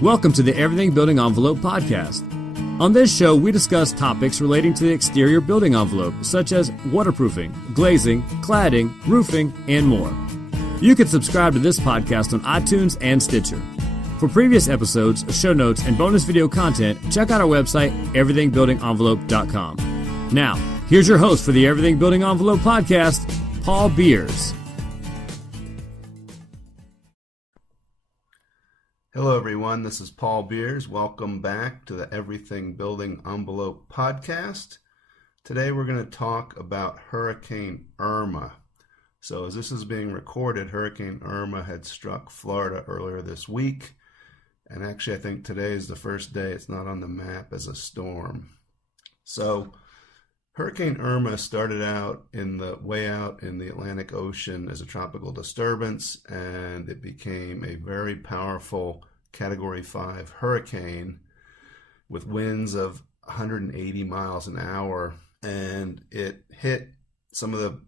Welcome to the Everything Building Envelope podcast. On this show, we discuss topics relating to the exterior building envelope, such as waterproofing, glazing, cladding, roofing, and more. You can subscribe to this podcast on iTunes and Stitcher. For previous episodes, show notes, and bonus video content, check out our website, everythingbuildingenvelope.com. Now, here's your host for the Everything Building Envelope podcast, Paul Beers. Hello everyone, this is Paul Beers. Welcome back to the Everything Building Envelope podcast. Today we're going to talk about Hurricane Irma. So as this is being recorded, Hurricane Irma had struck Florida earlier this week. And actually I think today is the first day it's not on the map as a storm. So Hurricane Irma started out way out in the Atlantic Ocean as a tropical disturbance, and it became a very powerful Category 5 hurricane with winds of 180 miles an hour, and it hit some of the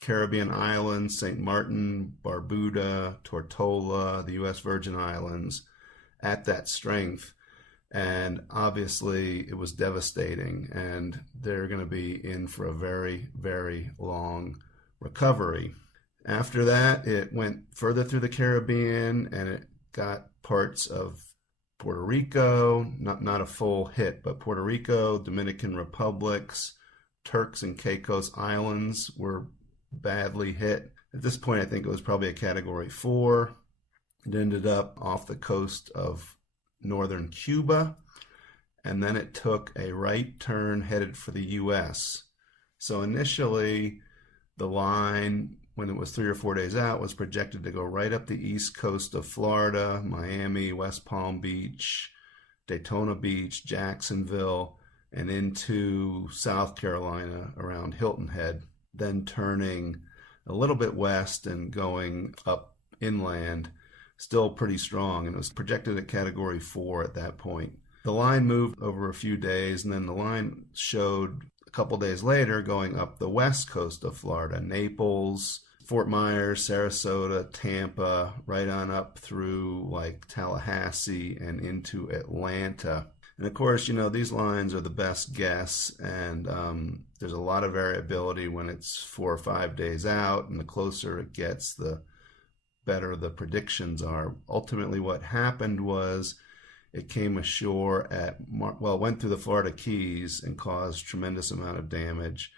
Caribbean islands, St. Martin, Barbuda, Tortola, the U.S. Virgin Islands, at that strength. And obviously it was devastating, and they're going to be in for a very, very long recovery. After that, it went further through the Caribbean, and it got parts of Puerto Rico, not a full hit, but Puerto Rico, Dominican Republics, Turks and Caicos Islands were badly hit. At this point, I think it was probably a Category 4. It ended up off the coast of northern Cuba, and then it took a right turn headed for the U.S. So initially, the line, when it was 3 or 4 days out, was projected to go right up the east coast of Florida, Miami, West Palm Beach, Daytona Beach, Jacksonville, and into South Carolina around Hilton Head, then turning a little bit west and going up inland. Still pretty strong, and it was projected at Category 4 at that point. The line moved over a few days, and then the line showed a couple days later going up the west coast of Florida, Naples, Fort Myers, Sarasota, Tampa, right on up through like Tallahassee and into Atlanta. And of course, these lines are the best guess, and there's a lot of variability when it's 4 or 5 days out, and the closer it gets, the better the predictions are. Ultimately, what happened was it came ashore went through the Florida Keys and caused tremendous amount of damage.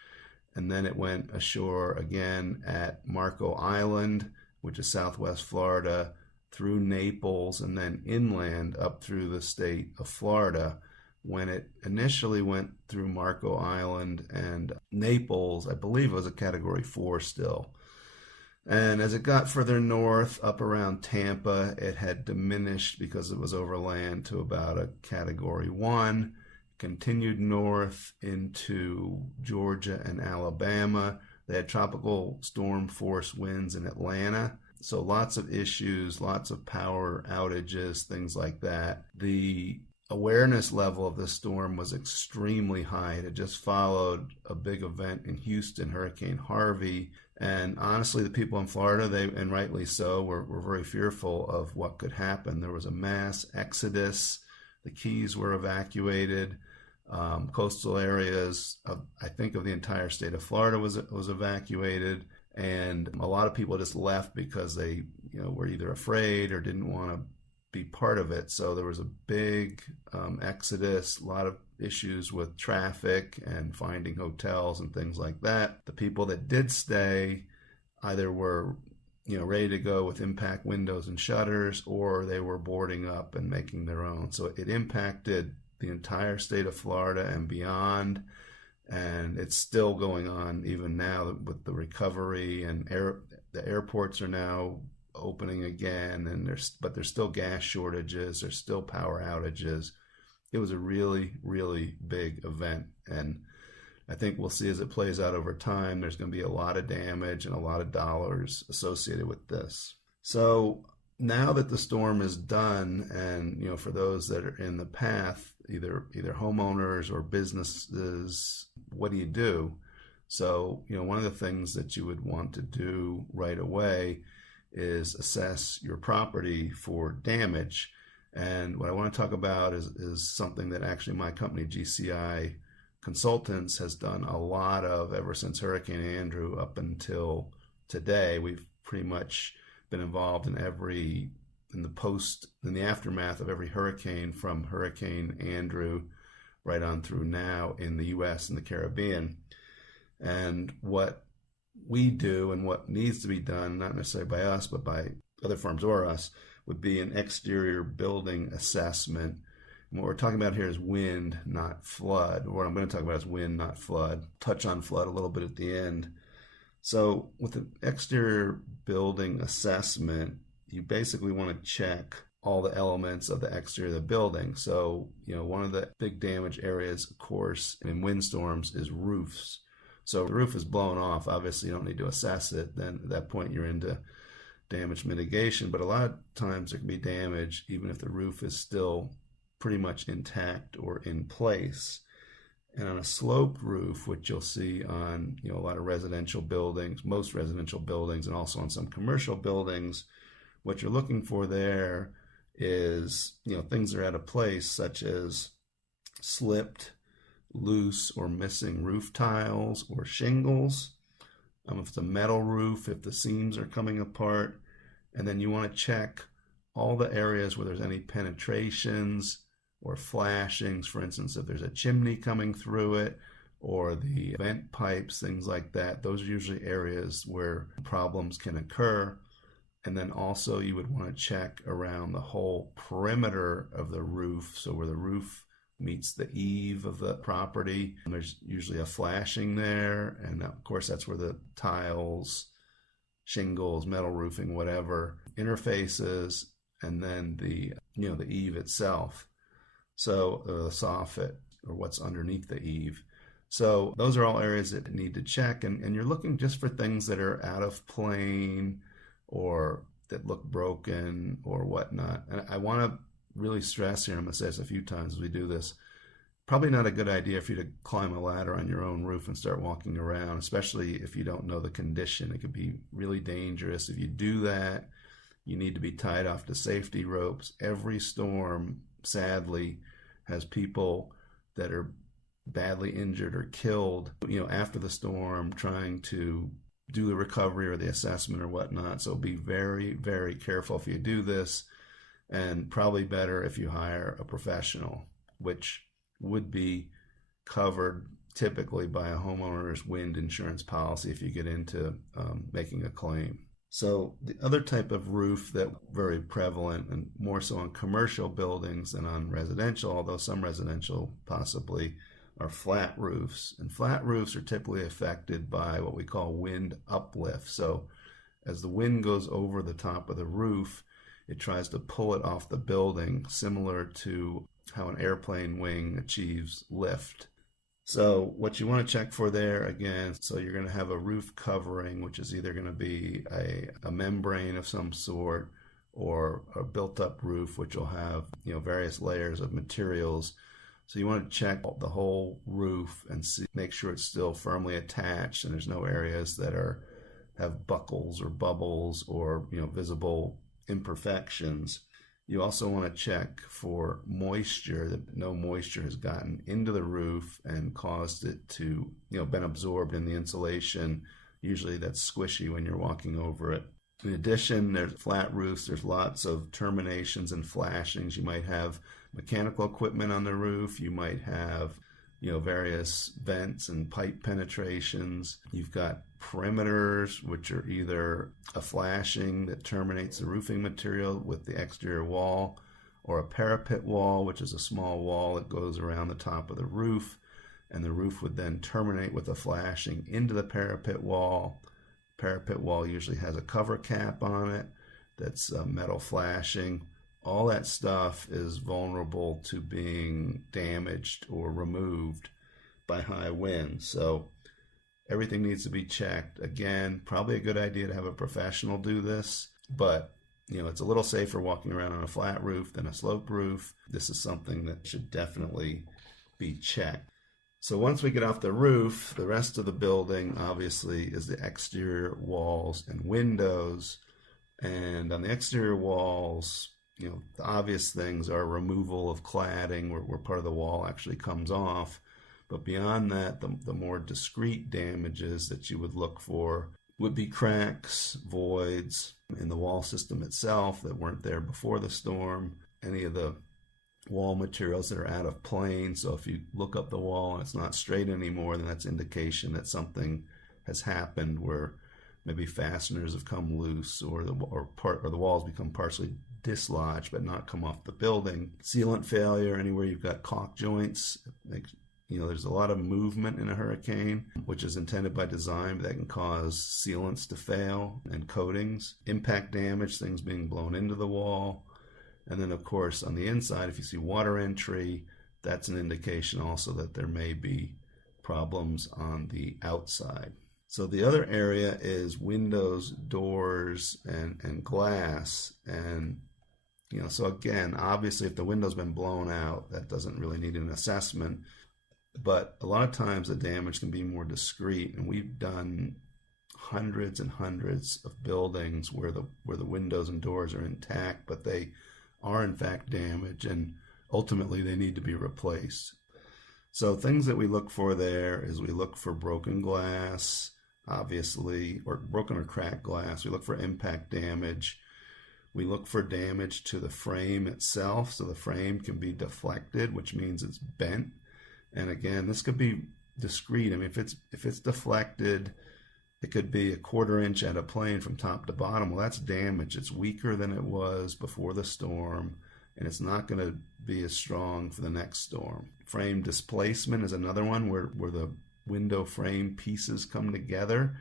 And then it went ashore again at Marco Island, which is southwest Florida, through Naples, and then inland up through the state of Florida. When it initially went through Marco Island and Naples, I believe it was a Category 4 still. And as it got further north, up around Tampa, it had diminished because it was over land to about a Category 1. Continued north into Georgia and Alabama. They had tropical storm force winds in Atlanta. So lots of issues, lots of power outages, things like that. The awareness level of this storm was extremely high. It had just followed a big event in Houston, Hurricane Harvey. And honestly, the people in Florida, and rightly so, were very fearful of what could happen. There was a mass exodus. The Keys were evacuated. Coastal areas, of the entire state of Florida was evacuated. And a lot of people just left because they were either afraid or didn't want to be part of it. So there was a big exodus, a lot of issues with traffic and finding hotels and things like that. The people that did stay either were ready to go with impact windows and shutters, or they were boarding up and making their own. So it impacted the entire state of Florida and beyond, and it's still going on even now with the recovery, and the airports are now opening again, and there's still gas shortages, there's still power outages. It was a really, really big event, and I think we'll see as it plays out over time, there's going to be a lot of damage and a lot of dollars associated with this. So now that the storm is done, and for those that are in the path, either homeowners or businesses, what do you do? So one of the things that you would want to do right away is assess your property for damage. And what I want to talk about is something that actually my company, GCI Consultants, has done a lot of ever since Hurricane Andrew up until today. We've pretty much been involved in the aftermath of every hurricane, from Hurricane Andrew right on through now in the U.S. and the Caribbean. And what we do and what needs to be done, not necessarily by us, but by other firms or us, would be an exterior building assessment. And what we're talking about here is wind, not flood. What I'm going to talk about is wind, not flood. Touch on flood a little bit at the end. So with an exterior building assessment, you basically want to check all the elements of the exterior of the building. So, one of the big damage areas, of course, in windstorms is roofs. So if the roof is blown off, obviously you don't need to assess it. Then at that point you're into damage mitigation. But a lot of times there can be damage even if the roof is still pretty much intact or in place. And on a sloped roof, which you'll see on a lot of residential buildings, most residential buildings, and also on some commercial buildings, what you're looking for there is things that are out of place, such as slipped, loose, or missing roof tiles or shingles. If it's a metal roof, if the seams are coming apart. And then you want to check all the areas where there's any penetrations or flashings. For instance, if there's a chimney coming through it, or the vent pipes, things like that. Those are usually areas where problems can occur. And then also you would want to check around the whole perimeter of the roof. So where the roof meets the eave of the property, and there's usually a flashing there. And of course, that's where the tiles, shingles, metal roofing, whatever, interfaces, and then the eave itself. So the soffit, or what's underneath the eave. So those are all areas that need to check. And you're looking just for things that are out of plane or that look broken or whatnot. And I want to really stress here, I'm going to say this a few times as we do this, probably not a good idea for you to climb a ladder on your own roof and start walking around, especially if you don't know the condition. It could be really dangerous. If you do that, you need to be tied off to safety ropes. Every storm, sadly, has people that are badly injured or killed, after the storm, trying to do the recovery or the assessment or whatnot. So be very, very careful if you do this, and probably better if you hire a professional, which would be covered typically by a homeowner's wind insurance policy if you get into making a claim. So the other type of roof that very prevalent, and more so on commercial buildings than on residential, although some residential possibly, are flat roofs. And flat roofs are typically affected by what we call wind uplift. So as the wind goes over the top of the roof, it tries to pull it off the building, similar to how an airplane wing achieves lift. So what you want to check for there, again, so you're going to have a roof covering, which is either going to be a membrane of some sort, or a built-up roof, which will have various layers of materials. So you want to check the whole roof and make sure it's still firmly attached and there's no areas that have buckles or bubbles or visible imperfections. You also want to check for moisture, that no moisture has gotten into the roof and caused it to been absorbed in the insulation. Usually that's squishy when you're walking over it. In addition, there's flat roofs, there's lots of terminations and flashings. You might have mechanical equipment on the roof. You might have various vents and pipe penetrations. You've got perimeters, which are either a flashing that terminates the roofing material with the exterior wall, or a parapet wall, which is a small wall that goes around the top of the roof, and the roof would then terminate with a flashing into the parapet wall. Parapet wall usually has a cover cap on it that's metal flashing. All that stuff is vulnerable to being damaged or removed by high winds. So everything needs to be checked. Again, probably a good idea to have a professional do this, but it's a little safer walking around on a flat roof than a sloped roof. This is something that should definitely be checked. So once we get off the roof, the rest of the building obviously is the exterior walls and windows. And on the exterior walls, The obvious things are removal of cladding where part of the wall actually comes off. But beyond that, the more discrete damages that you would look for would be cracks, voids in the wall system itself that weren't there before the storm, any of the wall materials that are out of plane. So if you look up the wall and it's not straight anymore, then that's indication that something has happened where maybe fasteners have come loose or the walls become partially dislodged but not come off the building. Sealant failure, anywhere you've got caulk joints. There's a lot of movement in a hurricane, which is intended by design, but that can cause sealants to fail and coatings. Impact damage, things being blown into the wall. And then, of course, on the inside, if you see water entry, that's an indication also that there may be problems on the outside. So the other area is windows, doors, and glass. And, so again, obviously, if the window's been blown out, that doesn't really need an assessment. But a lot of times the damage can be more discrete, and we've done hundreds and hundreds of buildings where the windows and doors are intact, but they are in fact damaged, and ultimately they need to be replaced. So things that we look for there is we look for broken glass, obviously, or broken or cracked glass. We look for impact damage. We look for damage to the frame itself. So the frame can be deflected, which means it's bent. And again, this could be discrete. I mean, if it's deflected, it could be a 1/4 inch at a plane from top to bottom. Well, that's damage. It's weaker than it was before the storm, and it's not going to be as strong for the next storm. Frame displacement is another one where the window frame pieces come together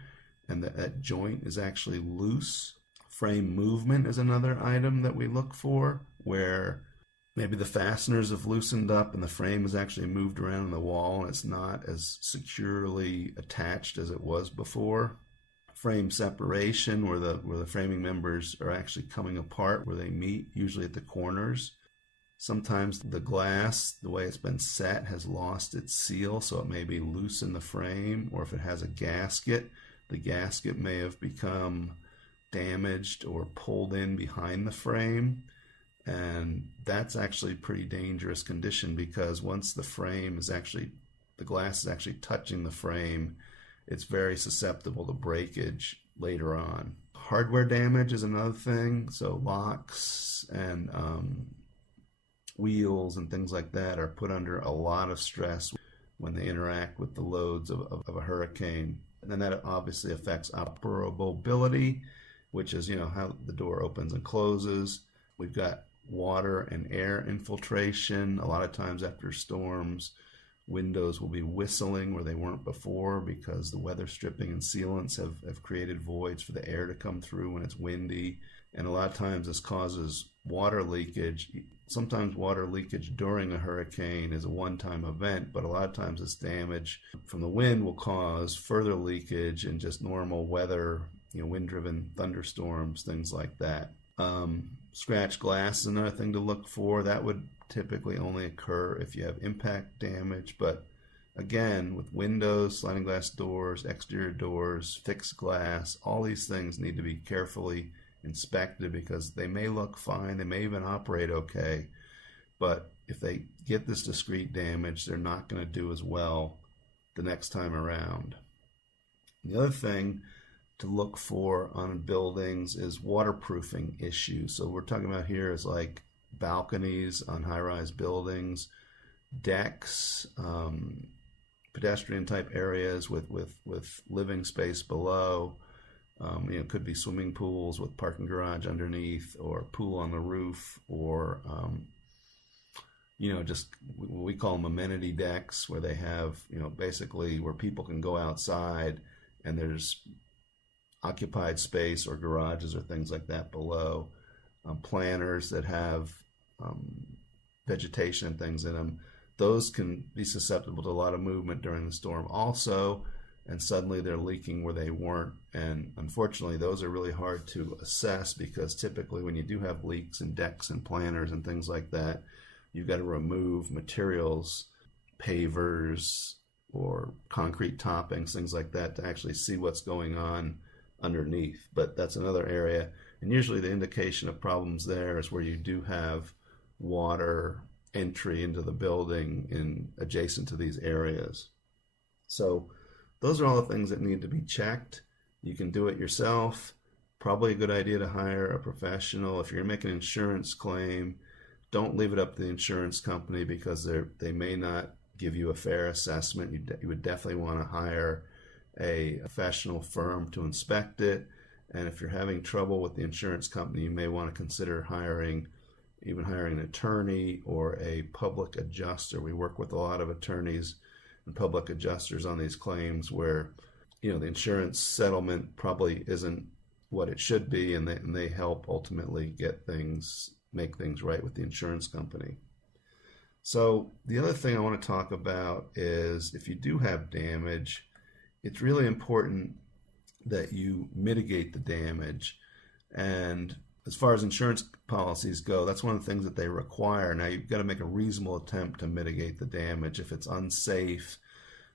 and that joint is actually loose. Frame movement is another item that we look for, where maybe the fasteners have loosened up and the frame is actually moved around in the wall and it's not as securely attached as it was before. Frame separation, where the framing members are actually coming apart, where they meet, usually at the corners. Sometimes the glass, the way it's been set, has lost its seal, so it may be loose in the frame, or if it has a gasket, the gasket may have become damaged or pulled in behind the frame. And that's actually a pretty dangerous condition, because once the glass is actually touching the frame, it's very susceptible to breakage later on. Hardware damage is another thing. So locks and wheels and things like that are put under a lot of stress when they interact with the loads of a hurricane. And then that obviously affects operability, which is, how the door opens and closes. We've got water and air infiltration. A lot of times after storms, windows will be whistling where they weren't before, because the weather stripping and sealants have created voids for the air to come through when it's windy. And a lot of times this causes water leakage. Sometimes water leakage during a hurricane is a one-time event, but a lot of times this damage from the wind will cause further leakage in just normal weather, wind-driven thunderstorms, things like that. Scratched glass is another thing to look for. That would typically only occur if you have impact damage. But again, with windows, sliding glass doors, exterior doors, fixed glass, all these things need to be carefully inspected, because they may look fine, they may even operate okay, but if they get this discrete damage, they're not going to do as well the next time around. The other thing to look for on buildings is waterproofing issues. So we're talking about here is like balconies on high-rise buildings, decks, pedestrian type areas with living space below. It could be swimming pools with parking garage underneath, or pool on the roof, or just what we call them amenity decks, where they have basically where people can go outside and there's occupied space or garages or things like that below. Planters that have vegetation and things in them, those can be susceptible to a lot of movement during the storm also, and suddenly they're leaking where they weren't. And unfortunately, those are really hard to assess, because typically when you do have leaks in decks and planters and things like that, you've got to remove materials, pavers or concrete toppings, things like that, to actually see what's going on underneath. But that's another area. And usually the indication of problems there is where you do have water entry into the building in adjacent to these areas. So those are all the things that need to be checked. You can do it yourself. Probably a good idea to hire a professional. If you're going to make an insurance claim, don't leave it up to the insurance company because they may not give you a fair assessment. You would definitely want to hire a professional firm to inspect it. And if you're having trouble with the insurance company, you may want to consider hiring an attorney or a public adjuster. We work with a lot of attorneys and public adjusters on these claims where, the insurance settlement probably isn't what it should be, and they help ultimately make things right with the insurance company. So the other thing I want to talk about is if you do have damage, it's really important that you mitigate the damage. And as far as insurance policies go, that's one of the things that they require. Now, you've got to make a reasonable attempt to mitigate the damage. If it's unsafe,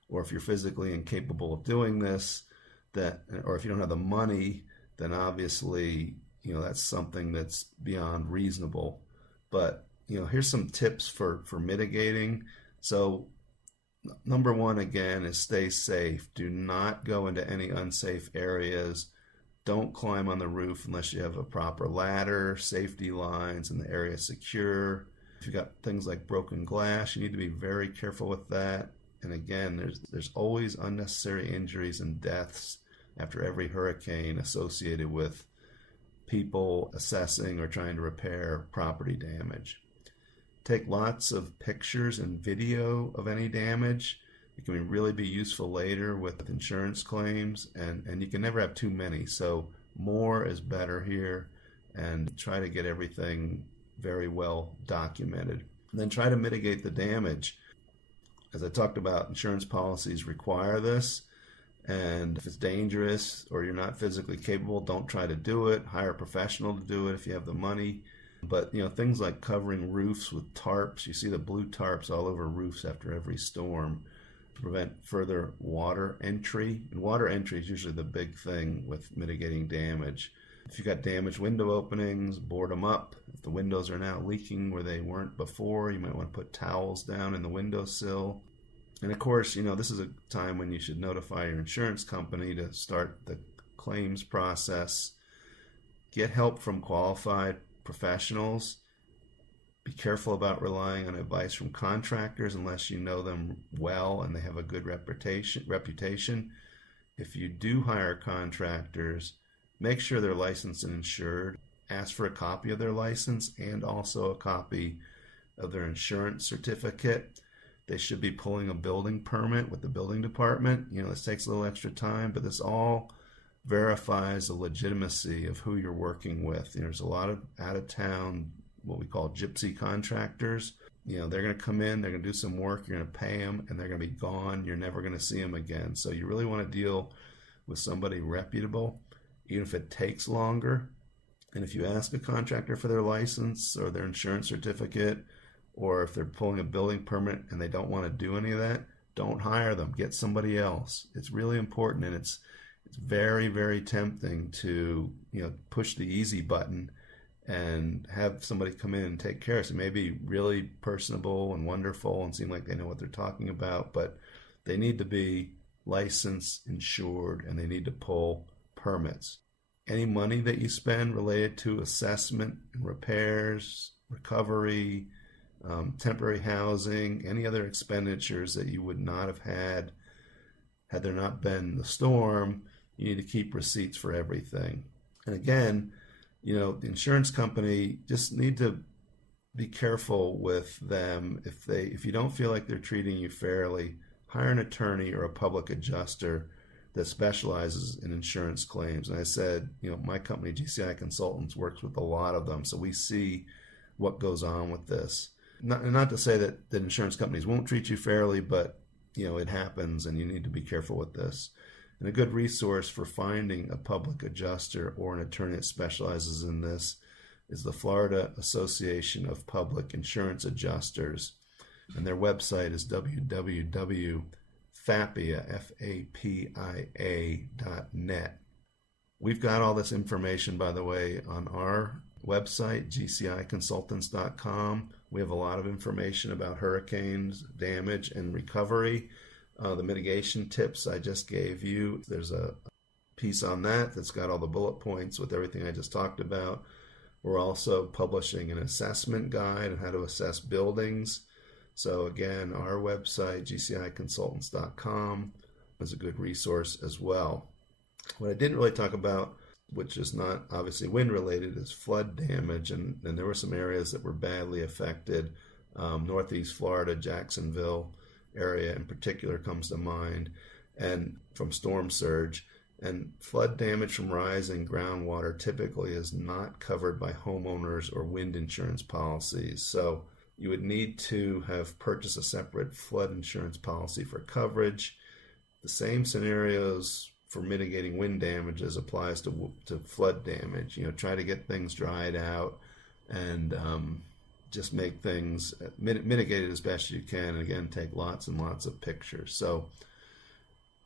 or if you're physically incapable of doing this, or if you don't have the money, then obviously, that's something that's beyond reasonable. But, here's some tips for mitigating. So number one, again, is stay safe. Do not go into any unsafe areas. Don't climb on the roof unless you have a proper ladder, safety lines, and the area secure. If you've got things like broken glass, you need to be very careful with that. And again, there's always unnecessary injuries and deaths after every hurricane associated with people assessing or trying to repair property damage. Take lots of pictures and video of any damage. It can really be useful later with insurance claims, and you can never have too many. So more is better here, and try to get everything very well documented. And then try to mitigate the damage. As I talked about, insurance policies require this, and if it's dangerous or you're not physically capable, don't try to do it. Hire a professional to do it if you have the money. But things like covering roofs with tarps, you see the blue tarps all over roofs after every storm to prevent further water entry. And water entry is usually the big thing with mitigating damage. If you've got damaged window openings, board them up. If the windows are now leaking where they weren't before, you might want to put towels down in the windowsill. And of course, this is a time when you should notify your insurance company to start the claims process. Get help from qualified professionals. Be careful about relying on advice from contractors unless you know them well and they have a good reputation. If you do hire contractors, make sure they're licensed and insured. Ask for a copy of their license and also a copy of their insurance certificate. They should be pulling a building permit with the building department. This takes a little extra time, but this all verifies the legitimacy of who you're working with. There's a lot of out-of-town, what we call gypsy contractors. They're going to come in, they're going to do some work, you're going to pay them, and they're going to be gone. You're never going to see them again. So you really want to deal with somebody reputable, even if it takes longer. And if you ask a contractor for their license or their insurance certificate, or if they're pulling a building permit and they don't want to do any of that, don't hire them. Get somebody else. It's really important, and it's very, very tempting to push the easy button and have somebody come in and take care of it. It may be really personable and wonderful and seem like they know what they're talking about, but they need to be licensed, insured, and they need to pull permits. Any money that you spend related to assessment and repairs, recovery, temporary housing, any other expenditures that you would not have had there not been the storm, you need to keep receipts for everything. And again, the insurance company, just need to be careful with them. If you don't feel like they're treating you fairly, hire an attorney or a public adjuster that specializes in insurance claims. And I said, my company, GCI Consultants, works with a lot of them, so we see what goes on with this. Not to say that insurance companies won't treat you fairly, but it happens, and you need to be careful with this. And a good resource for finding a public adjuster or an attorney that specializes in this is the Florida Association of Public Insurance Adjusters, and their website is www.fapia.net. We've got all this information, by the way, on our website, gciconsultants.com. We have a lot of information about hurricanes, damage, and recovery. The mitigation tips I just gave you, there's a piece on that that's got all the bullet points with everything I just talked about. We're also publishing an assessment guide on how to assess buildings. So again, our website, gciconsultants.com, is a good resource as well. What I didn't really talk about, which is not obviously wind related, is flood damage. And there were some areas that were badly affected. Northeast Florida, Jacksonville area in particular comes to mind, and from storm surge. And flood damage from rising groundwater typically is not covered by homeowners or wind insurance policies. So you would need to have purchased a separate flood insurance policy for coverage. The same scenarios for mitigating wind damages applies to flood damage. Try to get things dried out and just make things mitigate it as best you can. And again, take lots and lots of pictures. So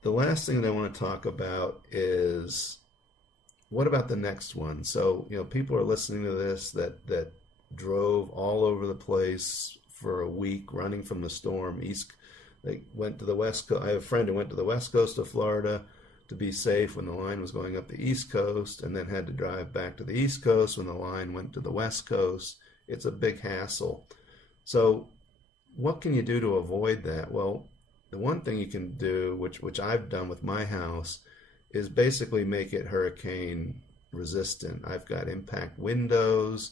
the last thing that I want to talk about is, what about the next one? So, people are listening to this that drove all over the place for a week running from the storm. They went to the West Coast. I have a friend who went to the West Coast of Florida to be safe when the line was going up the East Coast, and then had to drive back to the East Coast when the line went to the West Coast. It's a big hassle. So what can you do to avoid that? Well, the one thing you can do, which I've done with my house, is basically make it hurricane resistant. I've got impact windows,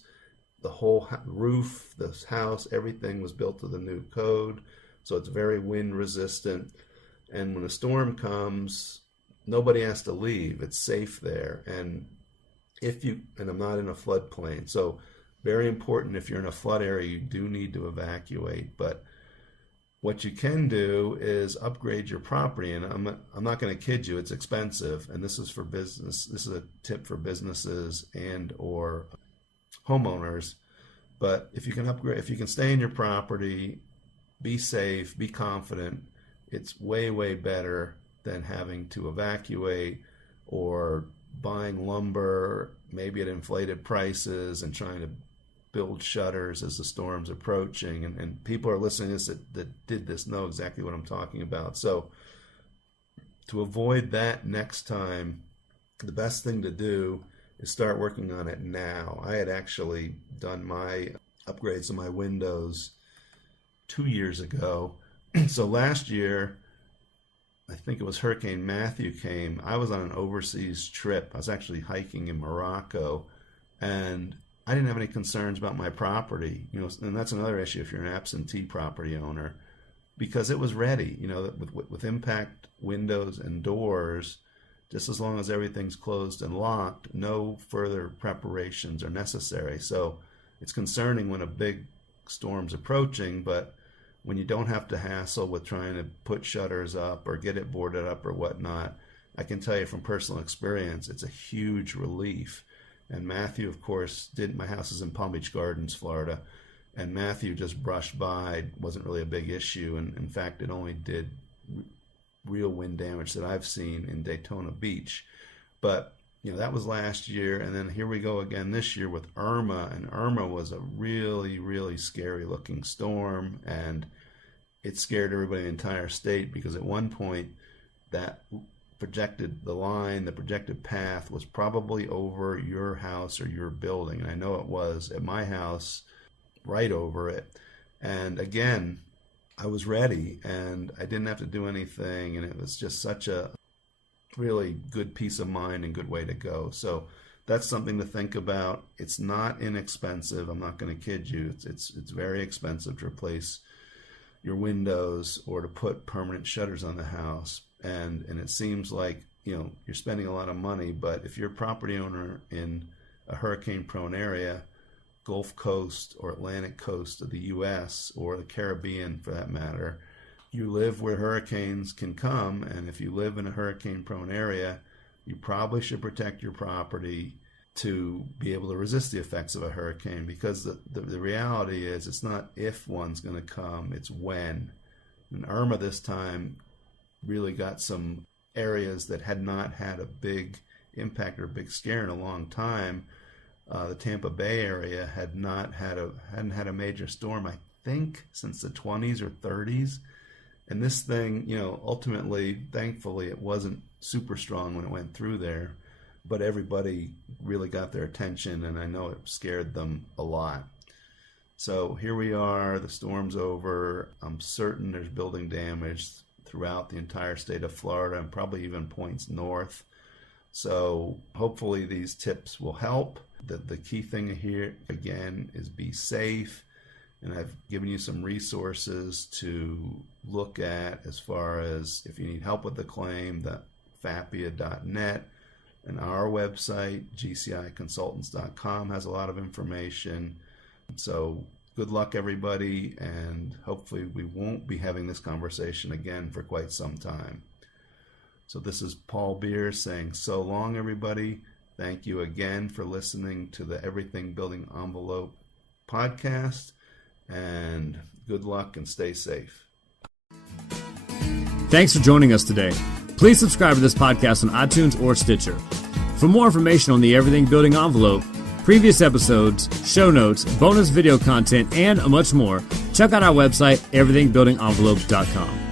the whole roof, the house, everything was built to the new code, so it's very wind resistant. And when a storm comes, nobody has to leave. It's safe there. And I'm not in a floodplain, so very important, if you're in a flood area, you do need to evacuate. But what you can do is upgrade your property, and I'm not going to kid you, it's expensive. And this is for business. This is a tip for businesses and or homeowners. But if you can upgrade, if you can stay in your property, be safe, be confident, it's way, way better than having to evacuate or buying lumber, maybe at inflated prices, and trying to build shutters as the storm's approaching. And people are listening to this that did this know exactly what I'm talking about. So to avoid that next time, the best thing to do is start working on it now. I had actually done my upgrades to my windows 2 years ago. So last year, I think it was Hurricane Matthew came. I was on an overseas trip. I was actually hiking in Morocco, and I didn't have any concerns about my property. And that's another issue if you're an absentee property owner, because it was ready. With impact windows and doors, just as long as everything's closed and locked, no further preparations are necessary. So it's concerning when a big storm's approaching, but when you don't have to hassle with trying to put shutters up or get it boarded up or whatnot, I can tell you from personal experience, it's a huge relief. And Matthew, of course, my house is in Palm Beach Gardens, Florida, and Matthew just brushed by, wasn't really a big issue. And in fact, it only did real wind damage that I've seen in Daytona Beach. But that was last year, and then here we go again this year with Irma, and Irma was a really, really scary looking storm, and it scared everybody in the entire state, because at one point that the projected path was probably over your house or your building, and I know it was at my house, right over it. And again, I was ready, and I didn't have to do anything, and it was just such a really good peace of mind and good way to go. So that's something to think about. It's not inexpensive. I'm not going to kid you. It's very expensive to replace your windows or to put permanent shutters on the house. And it seems like, you're spending a lot of money, but if you're a property owner in a hurricane-prone area, Gulf Coast or Atlantic coast of the U.S. or the Caribbean for that matter, you live where hurricanes can come, and if you live in a hurricane-prone area, you probably should protect your property to be able to resist the effects of a hurricane, because the reality is it's not if one's going to come, it's when. And Irma this time really got some areas that had not had a big impact or a big scare in a long time. The Tampa Bay area hadn't had a major storm, I think, since the 20s or 30s. And this thing, ultimately, thankfully, it wasn't super strong when it went through there, but everybody really got their attention, and I know it scared them a lot. So here we are, the storm's over. I'm certain there's building damage throughout the entire state of Florida and probably even points north. So hopefully these tips will help. The key thing here, again, is be safe. And I've given you some resources to look at as far as if you need help with the claim, the fapia.net, and our website, gciconsultants.com, has a lot of information. So good luck, everybody, and hopefully we won't be having this conversation again for quite some time. So this is Paul Beers saying so long, everybody. Thank you again for listening to the Everything Building Envelope podcast, and good luck and stay safe. Thanks for joining us today. Please subscribe to this podcast on iTunes or Stitcher. For more information on the Everything Building Envelope, previous episodes, show notes, bonus video content, and much more, check out our website, everythingbuildingenvelope.com.